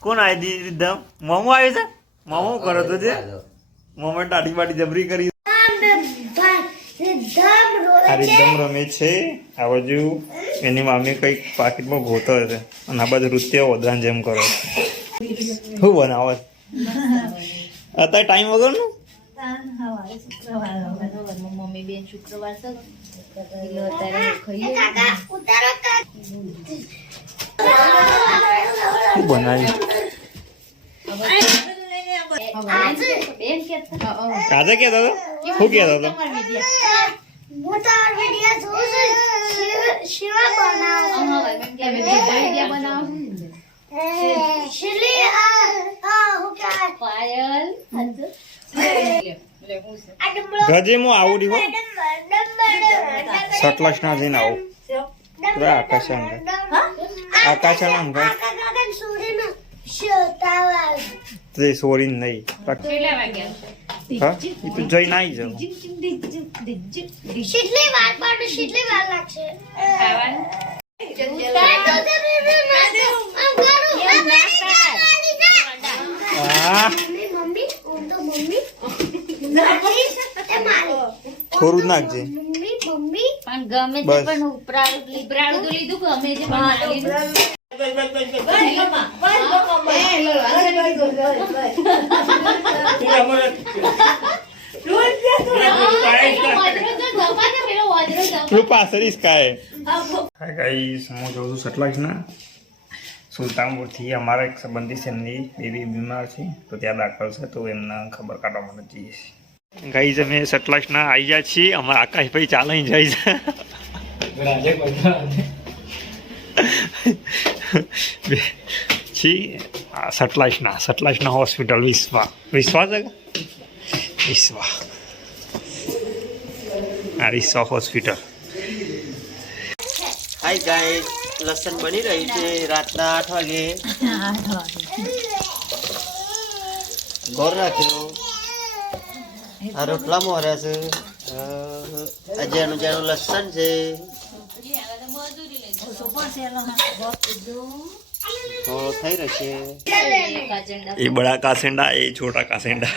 કોણ આવી દીધા મોમો આવી છે મોમો કરો તો છે મોમો ટાટી બાટી જબરી કરી આ રીધમ રમે છે આ બાજુ એની મામી કંઈક પાકીટમાં ગોતો હશે અને આ બાજુ નૃત્ય ઓદરાન જેમ કરો શું બનાવો અત્યારે ટાઈમ વગરનું મમ્મી બેન શુક્રવાર છે અત્યારે ખાઈએ બનાવી આજે કહેતો હતો શું કહેતો હતો ગજે હું આવું દીવો સટલાસ ના જઈને આવું આકાશ તે સોરી નહીં હા એ તો જઈને આવી જાવ થોડું જ નાખજે પણ ગમે તે પણ ઉપરાળું તો લીધું ગમે તે સુલતાનપુરથી અમારા એક સંબંધી છે એમની બેબી બીમાર છે તો ત્યાં દાખલ છે તો એમને ખબર કાઢવા માટે જઈએ છીએ ગાઈઝ અમે સટલાસના આવી ગયા છીએ અમારા આકાશભાઈ ચાલી જાય છે સટલાસના હોસ્પિટલ વિશ્વા છે વિશ્વા આ વિશ્વા હોસ્પિટલ હાય ગાઈસ લસણ બની રહ્યું છે રાતના 8 વાગે ગોળ રાખ્યો આ રોટલા મોર્યા છે અજાનું જાનું લસણ છે તો થઈ રહેશે એ બડા કાસેંડા એ છોટા કાસેંડા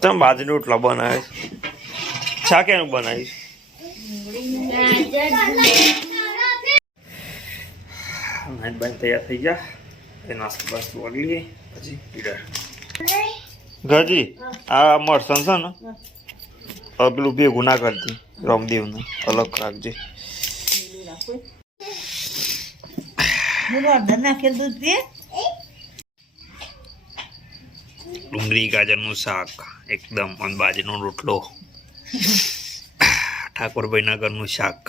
તમે બાજરી રોટલા બનાવીશ શા કેનું બનાવીશ તૈયાર થઈ ગયા એ નાસ્તો બાસ્તો વાગી લઈએ પછી ગજી આ મરસન છે ને પેલું ભેગું ના કરતી રામદેવને અલગ રાખજે ડુંગળી ગાજરનું શાક એકદમ અને બાજરીનો રોટલો ઠાકોરભાઈના ઘરનું શાક